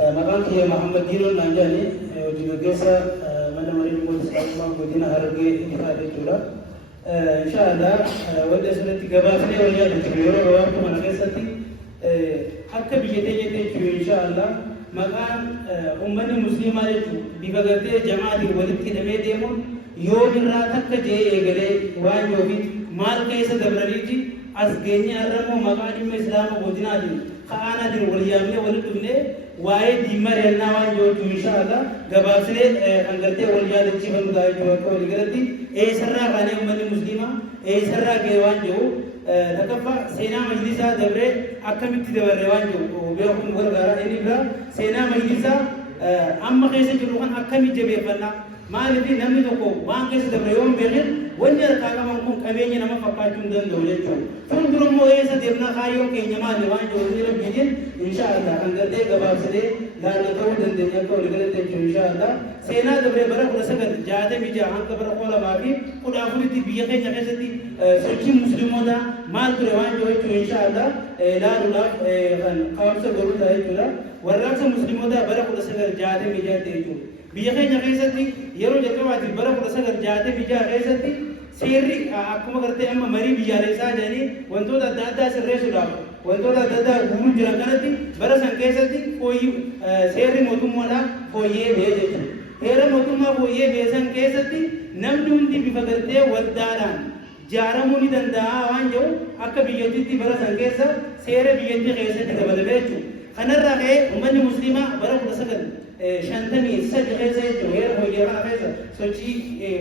مقام كي محمد دينو نانجاني وجيجيسا من مريم مدرسة مدينة هرقي إدخال الجولة إن شاء الله ودي سنتي قبافني وليا تكبيرو ووابكم أنا قيستي حكا بيجي إن شاء الله مقام أمة مسلمة بفقرتي جماعة ولدتي نمي ديمون يوم راتك جي إيغلي وان يوبيت مال كيسا دبراليجي أسجيني أرمو مقام إسلام ودينا دي خانا دي وليامني ولدتني واي ديمر يلنا وان جو إن شاء الله قبافني أنقلتي وليا دي بنداي جوكو ولقلتي أي سرّا خاني أمة مسلمة أي سرّا كيوان جو تكفى سينا مجلسا دبره أكمل تدبر روان جو وبيوكم غرغرا إني برا سينا مجلسا أما كيسة جلوكان أكمل جبه فنا ما لدي نمي نكو وان كيسة دبر يوم بيغير ونجر كاغا منكم كبيني نما فقاتون دن دولة جو فون درم مو إيسا دبنا خايوم كي نما لوان جو ونجر بيجين إن شاء الله أنقلتي قباب سدي لا نتو دن دن يكو لغلتي جو إن شاء الله سينا دبره برا قرسكت جاده بيجا عنك برا قولا بابي قد أفريتي بيخي نخيستي سوچي مسلمو دا مال تروان جو إن شاء الله لا نلا قوامسا قرون دا جولا ورقس مسلمو دا برا قرسكت جاده بيجا تيجو بيخي نخيستي يرو جتواتي برا قرسكت جاده بيجا خيستي سيري أكما کرتے اما مری بيجا ريسا جاني وانتو دا دادا سر ريسو دا وانتو دا دادا گورو جرانكانتي برا سنكيستي کوئی سيري موتومولا کوئی بيجا هيرا موتوما کوئی بيسان كيستي نمدون دي بفقرتي وداران جارموني دندا وان جو akka biyyattiitti bara san keessa seera biyyattii keessatti dabalamee jiru. Kanarraa ka'ee uummanni musliimaa bara 1953 keessa jechuudha heera hojii kana keessa sochii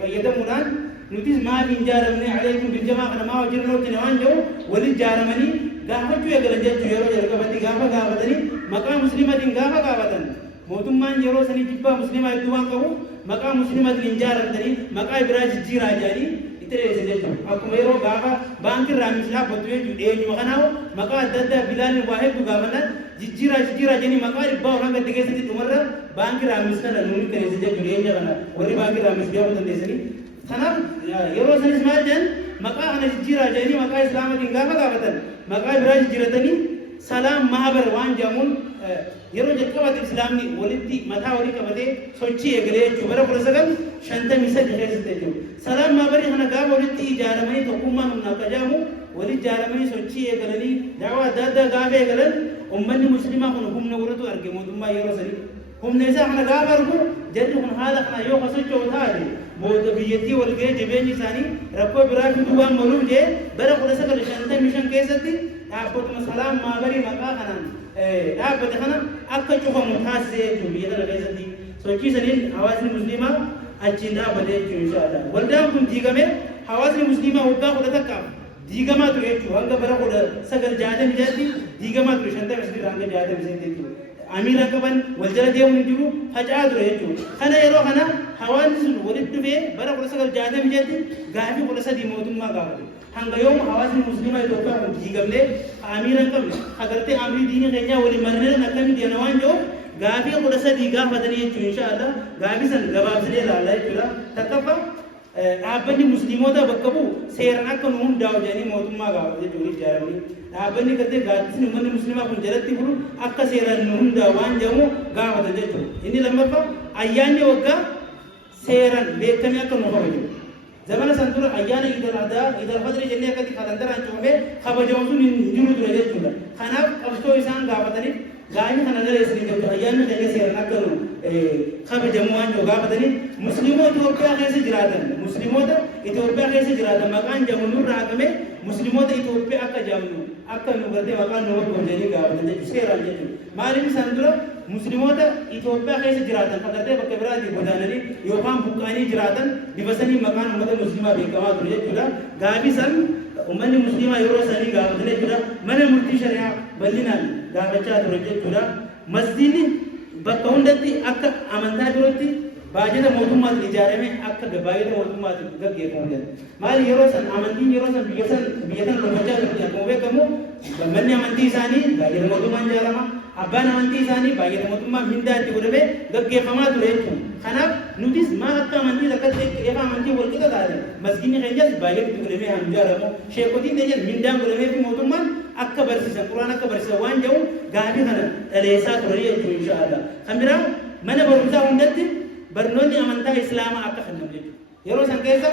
fayyadamuudhaan nutis maal hin jaaramne alaykum bil jamaa kana maa wajjin hojjenne waan jiru waliin jaaramanii gaafachuu eegalan jechuudha yeroo jalqabatti gaafa gaafatanii maqaa musliimatiin gaafa gaafatan mootummaan yeroo sanii jibbaa musliimaa hedduu waan qabu maqaa musliimatiin hin jaaramtanii maqaa biraa jijjiiraa jedhanii ترى زيادة أكو ميرو غافا بانك رامسلا بتوي جودي نيو خناو مكا دادا بلال واحد غافنا جيجيرا جني مكا ربا ورانغ ديكيسي تمرة بانك رامسلا نوني كني زيادة جودي نيو خنا وري بانك رامس بيا وتن ديسني خنا يرو سنس مالجن مكا أنا جيجيرا جني مكا إسلام دين غافا غافتن مكا براج جيرا تاني سلام مهابر وان جامون yeroo jalqabaatti islaamni walitti mataa walii qabatee sochii eegalee jechuudha bara 1953 keessatti jechuudha salaam maabarii kana gaafa walitti ijaaramanii tokkummaan humna akka jaamu walitti ijaaramanii sochii eegalanii daawaa adda addaa gaafa eegalan ummanni musliimaa kun humna warratu arge mootummaa yeroo sanii humna isaa kana gaafa argu jarri kun haala kana yoo kasochoo taate booda biyyattii walga'ee jabeenyi isaanii rakkoo biraa fiduu waan maluuf jee bara 1955 keessatti dhaabbatuma salaam maabarii maqaa kanaan dhaabbate kana akka cufamu taasisee jechuudha biyya kana keessatti sochii saniin hawaasni musliimaa achiin dhaabbate jechuudha inshaAllah waldaan kun diigame hawaasni musliimaa waggaa 10 takkaaf diigamaa ture jechuudha hanga bara 1966tti diigamaa ture 53 hanga 68 jechuudha amiira qaban wal jala deemuun jiru faca'aa ture jechuudha kana yeroo kana hawaasni sun walitti dhufee bara 1966tti gaafii 13 mootummaa gaafate hanga yoom hawaasni musliimaa Itoophiyaa kun diigamlee amiira qabne agartee amrii diinii keenyaa waliin marneen akkamitti yana waan jiruuf gaafii 13 gaafatanii jechuudha inshaAllah gaafii san gabaabsinee ilaallaa jechuudha takkaffaa dhaabbanni musliimoota bakka bu'u seeraan akka nu hundaa'u jedhanii mootummaa gaafate jechuudha ijaaramanii dhaabbanni gartee gaazexni uummanni musliimaa kun jalatti bulu akka seeraan nu hundaa'u waan jedhamu gaafatan jechuudha inni lammaffaa ayyaanni waggaa seeraan beekamee akka nu kabaju زمان سنتورا أيانا إذا الأداء إذا الفجر جنيه كذي خالندر أنجومه خبجوزون ينجلو درجة جولا خناب أبستو إنسان غابتني غاين خنادر إسرائيل جولا أيانا جنيه سيرنا كلو خبجموان جو غابتني مسلمو إثيوبيا كيسة جرادن مسلمو ده إثيوبيا كيسة جرادن مكان جامنور راكمه مسلمو ده إثيوبيا أكا جامنو أكا نوغتي مكان نور كونجني غابتني سيران جنيه مالين سنتورا مسلمو ده إثيوبيا كيسة جرادن فكرته بكبرادي بدانني يوكام بكاني جرادن دبسني مكان أمة مسلمة بكما تريد جدا غابيسن أمة مسلمة يروسني غابتني جدا من مرتي شريعة بلينا غابتشا تريد جدا مسجد بكوندتي أكا أمانتا دورتي باجدا موتومات الإجارة में أكا باجدا موتومات गगे कोंडे माल يروسن أمانتين يروسن بيجن لومجا करते हैं कोवे कमो बन्ने अमंती सानी बाजदा मोतुमान जारामा अब्बान अमंती सानी बाजदा मोतुमा मिंदा तिगुरबे गगे फमा तुरेचु खनाब नुदिस मा अक्का अमंती लकत एफा अमंती बोल के दारे मस्किन खंजस बाजदा तिगुरबे हम जारामो शेखोती देजन मिंदा गुरबे भी मोतुमान أكبر سيسان قرآن أكبر سيسان وان جو قاعدين هنا الإساءة رأيه إن شاء الله خمرا من برمزا هندت برنودي أمانتا إسلام أكا خنم جيجو يرو سنكيسا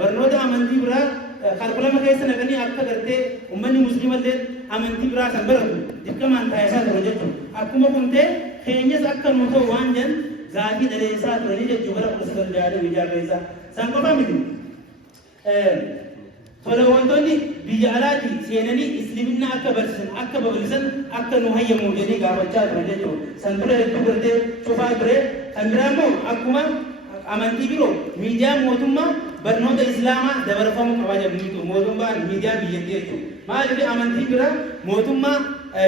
برنودي أمانتي برا خلقلا مكيسا نغني أكا کرتے أمني مسلم اللي أمانتي برا سنبرد جبكا مانتا إساءة رجيجو أكما كنتے خينيس أكا نوتو وان جن ذاتي الإساءة رأيه جيجو برا قرصة الجارة ويجار رئيسا سنقفا مدين فلوانتوني بيجالاتي سينني إسلامنا أكبرسن أكبرسن أكنو هيا موجودي قابچات رجيجو سنتولا يتوقرده شوفا بره خمرامو أكما أمانتي بيرو ميديا موتوما برنود إسلاما دبرفامو كواجه ميتو موتوما ميديا بيجيتو ما لبي أمانتي برا موتوما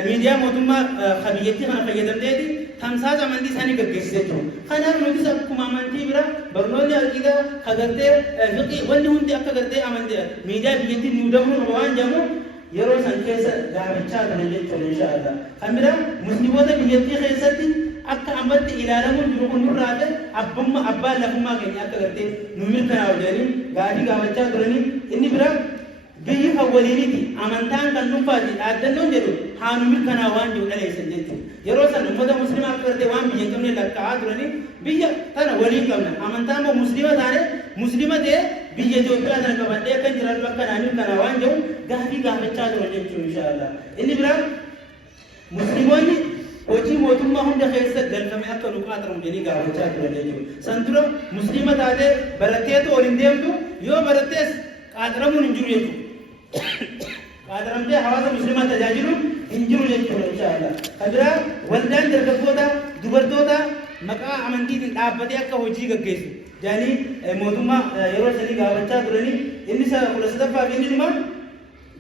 ميديا موتوما خبيجتي خنا خيدم ديدي تمساز أمانتي ساني كركيسيتو خنا نودي سبكما أمانتي برا برنود أكيدا خدرته فقي وندي هندي أكا كرته أمانتي ميديا بيجيتي نودمو روان جامو يرو سانكيس دابچات رجيجو إن شاء الله خمرا مسلموتا بيجيتي خيساتي akka amatti ilaalamuun jiru kun nurraate abbumma abbaa lafummaa keenya akka gartee nu mirkanaa'u jedhanii gaafii gaafachaa turanii inni bira biyyi kan waliiniti amantaan kan dhuunfaati dhaaddannoon jedhu haa nu mirkanaa'u waan jiru dhaleessan jechuudha yeroo san ummata muslimaa akka gartee waan biyya qabne lakkaa'aa turanii biyya tana waliin qabna amantaan moo muslima taane muslima ta'e biyya Itoophiyaa tana qabadhee akka jiraatu akka naa mirkanaa'u waan jiru gaafii gaafachaa turan jechuudha inshaallah inni bira muslimoonni Oji motumma hunda keessa galfame akka nu qaatamu jedhanii gaafachaa turan jechuudha. Santura muslima taate baratteetu waliin deemtu yoo barattees qaataramuun hin jiru jechuudha. Qaataramtee hawaasa muslimaa tajaajiluun hin jiru jechuudha inshaallah. Kabira waldaan dargaggoota dubartoota maqaa amantiitiin dhaabbatee akka hojii gaggeessu jedhanii mootummaa yeroo sanii gaafachaa turanii inni isa 13ffaa fi inni dhuma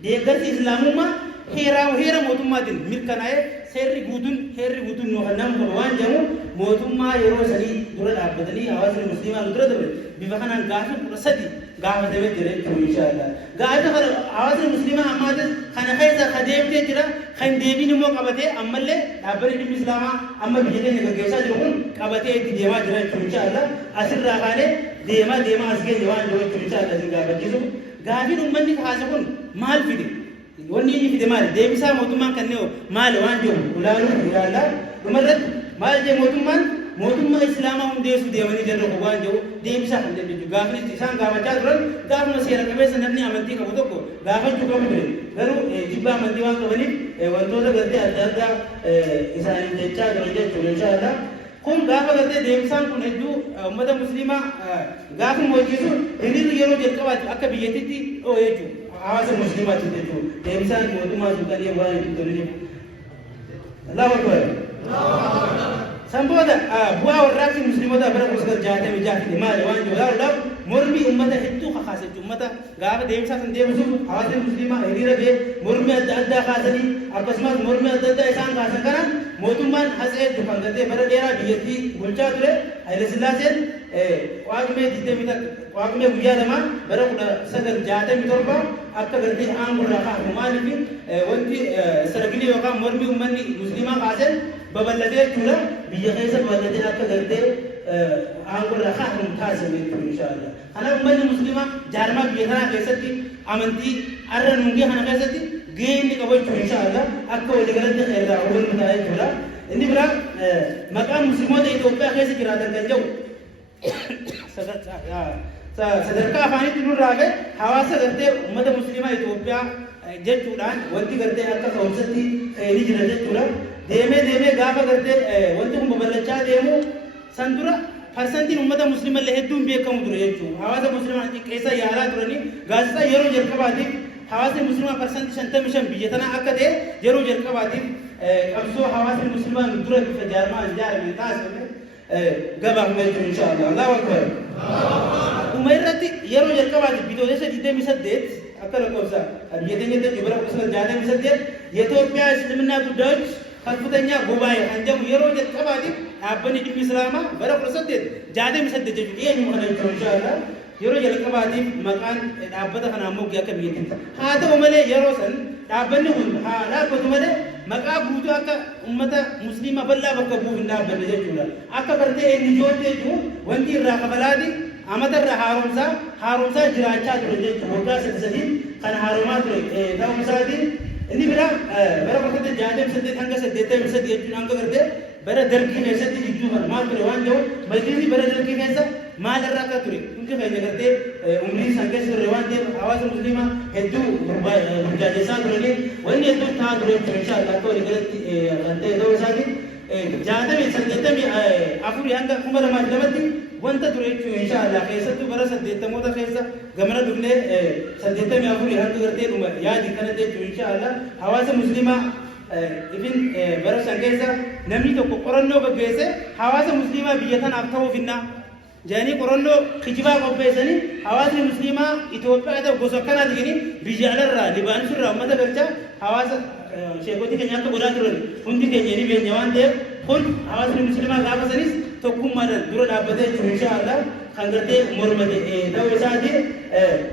deeggarsi islaamummaa heera mootummaatiin mirkanaa'ee heerri guutuun nu hannam qaba waan jedhamu mootummaa yeroo sanii dura dhaabbatanii hawaasni musliimaa nu dura dabre bifa kanaan gaafii 13 gaafatamee jira jechuudha inshaallah. Gaafii kana hawaasni musliimaa ammaatis kana keessa kadeemtee jira kan deebiin immoo qabatee ammallee dhaabbanni dhimmi islaamaa amma biyya keenya gaggeessaa jiru kun qabatee itti deemaa jira jechuudha inshaallah. Asirraa kaanee deemaa as geenye waan jiru jechuudha inshaallah isin gaafachiisu. Gaafiin uummanni kaase kun maal fide? Wanni inni fide maali? Deebisaa mootummaan kanneen maali waan jiru ulaaluun ilaalla. Dhumarratti maal jee mootummaa islaamaa hundeessuu deemanii jirru waan jiru deebisaa kan jedhu gaafni isaan gaafachaa turan gaafuma seera qabeessa namni amantii qabu tokko gaafachuu qabu ture. Garuu jibba amantii waan qabaniif wantoota gartee adda addaa isaaniin jechaa jiran jechuudha inshaallah. Kun gaafa gartee deebisaan kun hedduu uummata musliimaa gaafuma hojjetu hiriirri yeroo jalqabaatti akka biyyattiitti jechuudha. Hawaasa muslimaatti jechuudha. Deebisaan mootummaa sultanii waan itti tolaniif. Allahu akbar. Sanboota bu'aa warraaqsi musliimotaa bara 1966 maali waan jiru ilaaluudhaaf mormii uummata hedduu kakaase uummata gaafa deebisaa san deebisuuf hawaasni musliimaa hiriira ba'ee mormii adda addaa kaasanii akkasumas mormii adda addaa isaan kaasan kanaan mootummaan hasee kan gartee bara dheeraa biyyattii bulchaa ture Haile Sillaaseen waaqumee guyyaa lamaa bara 1967 akka gartee aangorraa kaasu maaliif wanti sargilii yookaan mormii uummanni musliimaa kaaseen babal'atee jechuudha biyya keessa babal'atee akka gartee aangorraa kaasu taasifame jechuudha inshaallah. Kanaaf uummanni musliimaa jaarmaa biyya kanaa keessatti amantii arra nungee kana keessatti gahee inni qabu jechuudha inshaallah akka waliigalatti irraa hubannu ta'a jechuudha. Inni biraa maqaan musliimoota Itoophiyaa keessa jiraatan kan jedhu sadarkaa afaanitti nurraa fi hawaasa gartee uummata musliimaa Itoophiyaa jechuudhaan wanti gartee akka ka'umsatti ni jira jechuudha. Deemee gaafa gartee wanti kun babal'achaa deemu san dura parsantiin uummata musliimaa illee hedduun beekamu ture jechuudha. Hawaasa musliimaa keessa yaalaa turanii gaazexaa yeroo jalqabaatiif hawaasni musliimaa parsantii 55 biyya tanaa akka ta'e yeroo jalqabaatiif qabsoo hawaasni musliimaa dura bifa jaarmaan ijaarame taasifame gabaafame jechuudha inshaallah. Allahu akbar. Dhuma irratti yeroo jalqabaatiif bitootessa 28 akka lakkoofsa biyya keenyatti bara 1968 የኢትዮጵያ እስልምና ጉዳዮች ከፍተኛ ጉባኤ አንጀሙ yeroo jalqabaatiif dhaabbanni dhimmi islaamaa bara 1968 jechuudha eenyu kana jechuudha inshaallah. Yeroo jalqabaatiif maqaan dhaabbata kanaa moggee akka biyyaatti haa ta'u malee yeroo san dhaabbanni kun haa dhaabbatu malee maqaa guutuu akka uummata musliimaa bal'aa bakka bu'uuf hin dhaabbanne jechuudha. Akka bartee eenyujooti jechuun wanti irraa kabalaati amata irraa haaromsaa jiraachaa ture jechuudha. Waggaa 3 kan haaromaa ture ta'uu isaatiin Ini bira bakka jaadem saddeet hanga saddeettamii sadii jechuun hanga gartee bara dargii keessatti jidduu kana maal ture waan ta'u majlisni bara dargii keessa maal irraa akka ture hundi keenya gartee umrii isaan keessa ture waan ta'eef hawaasa musliimaa hedduu burjaajessaa turanii wanni hedduu ta'aa ture jechuudha inshaallah akka walii galatti kan ta'e ta'uu isaati jaadamii saddeettamii afurii hanga 2002tti wanta ture jechuudha inshaallah keessattuu bara saddeettamoota keessa gamana dhufnee saddeettamii afurii hanga gartee dhuma yaadi kana jechuudha inshaallah hawaasa musliimaa ibin bara san keessa namni tokko qorannoo gaggeesse hawaasa musliimaa biyya tanaaf ta'uu finna jedhanii qorannoo kijibaa qopheessanii hawaasni musliimaa Itoophiyaa ta'u gosa akkanaati jedhanii biyya alarraa Libaanosirraa uummata galchaa hawaasa sheekotii keenya akka godhaa turan hundi keenya ni beekna waan ta'eef kun hawaasni musliimaa gaafa sanis tokkummaadhaan dura dhaabbatee jiru inshaallah kan gartee mormate ta'uu isaati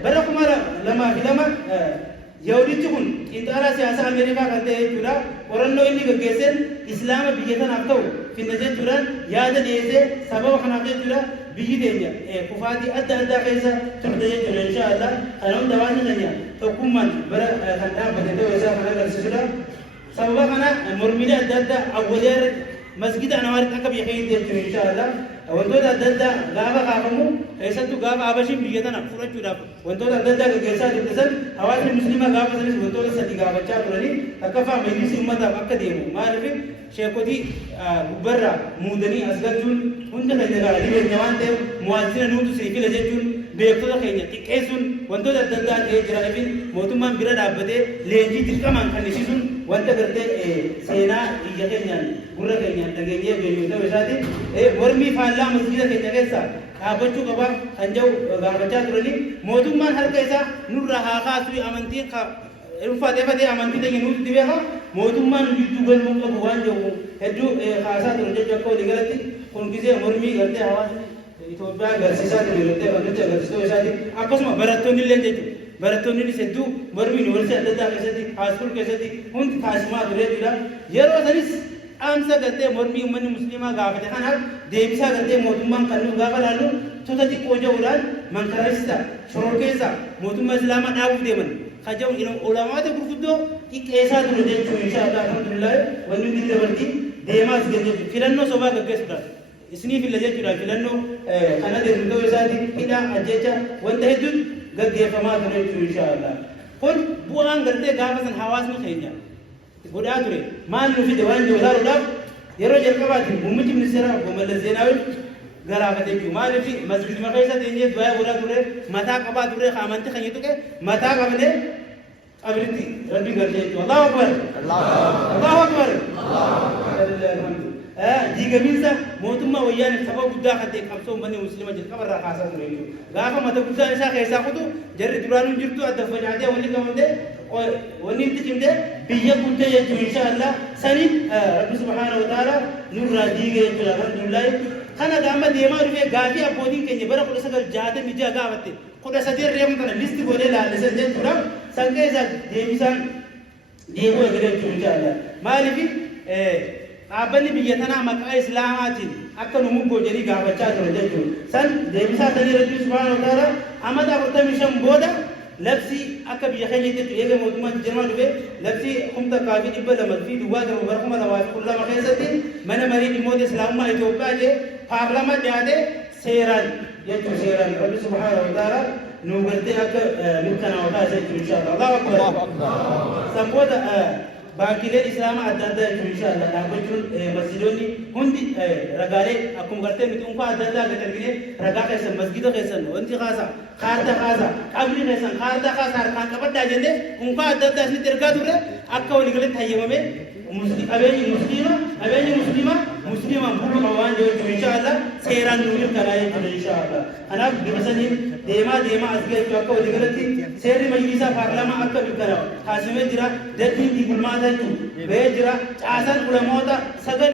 bara 2002 Yahudichi kun xiinxalaa siyaasaa Ameerikaa kan ta'e jechuudha qorannoo inni gaggeesseen islaama biyya tanaaf ta'u finna jechuudhaan yaada dhiyeessee sababa kanaaf jechuudha biyyi teenya kufaatii adda addaa keessa turte jechuudha inshaallah kana hunda waan keenya tokkummaan bara kan dhaabbate ta'uu isaa kan agarsiisudha sababa kana mormiilee adda addaa awwaliyaa masgida Anwaaritti akka biyya keenya jechuudha inshaallah wantoota adda addaa gaafa kaafamu keessattuu gaafa Habashiin biyya tana fudhachuudhaaf wantoota adda addaa gaggeessaa turte san hawaasni musliimaa gaafa sanis wantoota sadii gaafachaa turanii takkaffaa majlisni uummataaf akka deemu maaliif sheekotii gubbarraa muudanii as galchuun hunda keenya dhibeenya waan ta'eef muwaazina nuutu sii fila jechuun beektota keenya xiqqeessuun wantoota adda addaa ta'ee jira ifin mootummaan bira dhaabbatee leenjii dirqamaan kannisiisuun wanta gartee seenaa biyya keenyaan gurra keenyaan dhageenyee beeknu ta'uu isaati mormii faallaa masjida keenya keessa dhaabachuu qaba kan jedhu gaafachaa turanii mootummaan harka isaa nurraa haa kaasuu amantii ulfaateeffatee amantii teenya nuti beeka mootummaan gidduu galmuu qabu waan jedhu hedduu kaasaa ture jechuudha akka walii galatti kun gisee mormii gartee hawaasni Itoophiyaa agarsiisaa ture gartee wantichi agarsiisuu isaati akkasuma barattoonni illee jechuudha barattoonni hedduu mormii yuunivarsiitii adda addaa keessatti haaskuul keessatti hundi taasisaa ture jechuudha yeroo sanis amsa gartee mormii uummanni musliimaa gaafate kanaaf deebisaa gartee mootummaan kan nuuf gaafa laallu tuuta xiqqoo jedhuudhaan mankarista shororkeessa mootummaa islaamaa dhaabuuf deeman kajaa'u ulamaata gurguddoo xiqqeessaa ture jechuudha inshaallah alhamdulillah wanni inni dabartii deemaas jechuudha filannoo sobaa gaggeessuudhaaf isiniif illa jechuudha filannoo kana deemu ta'uu isaati hidhaa ajjecha wanta hedduun gaggeeffamaa ture jechuudha inshaallah kun bu'aan gartee gaafa san hawaasni keenya godhaa ture maal nu fide waan jiru ilaaluudhaaf yeroo jalqabaatti muummichi ministeeraa obbo Mallas Zeenaawi garaafate jiru maaliif masjiduma keessa teenyee du'aa godhaa ture mataa qabaa ture amantii keenya tuqe mataa qabnee qabritti rabbi galchee jiru Allahu Akbar Allahu Akbar diigamiinsa mootummaa wayyaanee sababa guddaa kan ta'e qabsoo uummanni musliima jalqabarraa kaasaa ture jechuudha gaafa mata guddaan isaa keessaa kutu jarri duraanuu jirtu adda facaatee walii qabamtee wanni itti cimtee biyya guddee jechuudha inshaallah saniin rabbi subhaanahu wa ta'ala nurraa diigee jechuudha alhamdulillah kana gaama deemaa dhufee gaafii abbootiin keenya bara 1966 gaafatte 13 reemu kana listi godhee laallisan jechuudha san keessa deebisaan deemuu eegalee jechuudha inshaallah maaliif dhaabbanni biyya tanaa maqaa islaamaatiin akka nu muggoo jedhii gaafachaa ture jechuudha san deebisaa sanii rabbi subhaanahu wa ta'ala amata 45 booda labsii akka biyya keenyatti eega mootummaan jijjiiramaa dhufe labsii humna kaafii 200 fi duwwaa darbu bara 2012 keessatti mana marii dhimmoota islaamummaa Itoophiyaa jee paarlaamaa dhiyaate seeraan jechuudha seeraan rabbi subhaanahu wa ta'ala nu gartee akka mirkanaa'u taasisa jechuudha inshaallah Allahu Akbar san booda baankiileen islaamaa adda addaa jechuun inshaallah dhaabbachuun masjidoonni hundi ragaalee akkuma gartee nuti unfaa adda addaa gad argine ragaa keessan masjida keessan wanti kaasa kaartaa kaasa qabrii keessan kaartaa kaasa harkaan qabaddaa jennee unfaa adda addaa isinitti ergaa turre akka waliigalatti hayyamame qabeenyi musliimaan buluu qaba waan jedhu inshaallah seeraan nu mirkanaa jechuudha inshaallah kanaaf bifa saniin deemaa as geessu akka waliigalatti seerri majlisaa paarlaamaa akka mirkanaa'u taasifamee jira daddiin bulmaata jechuudha ba'ee jira caasaan ulamoota sagal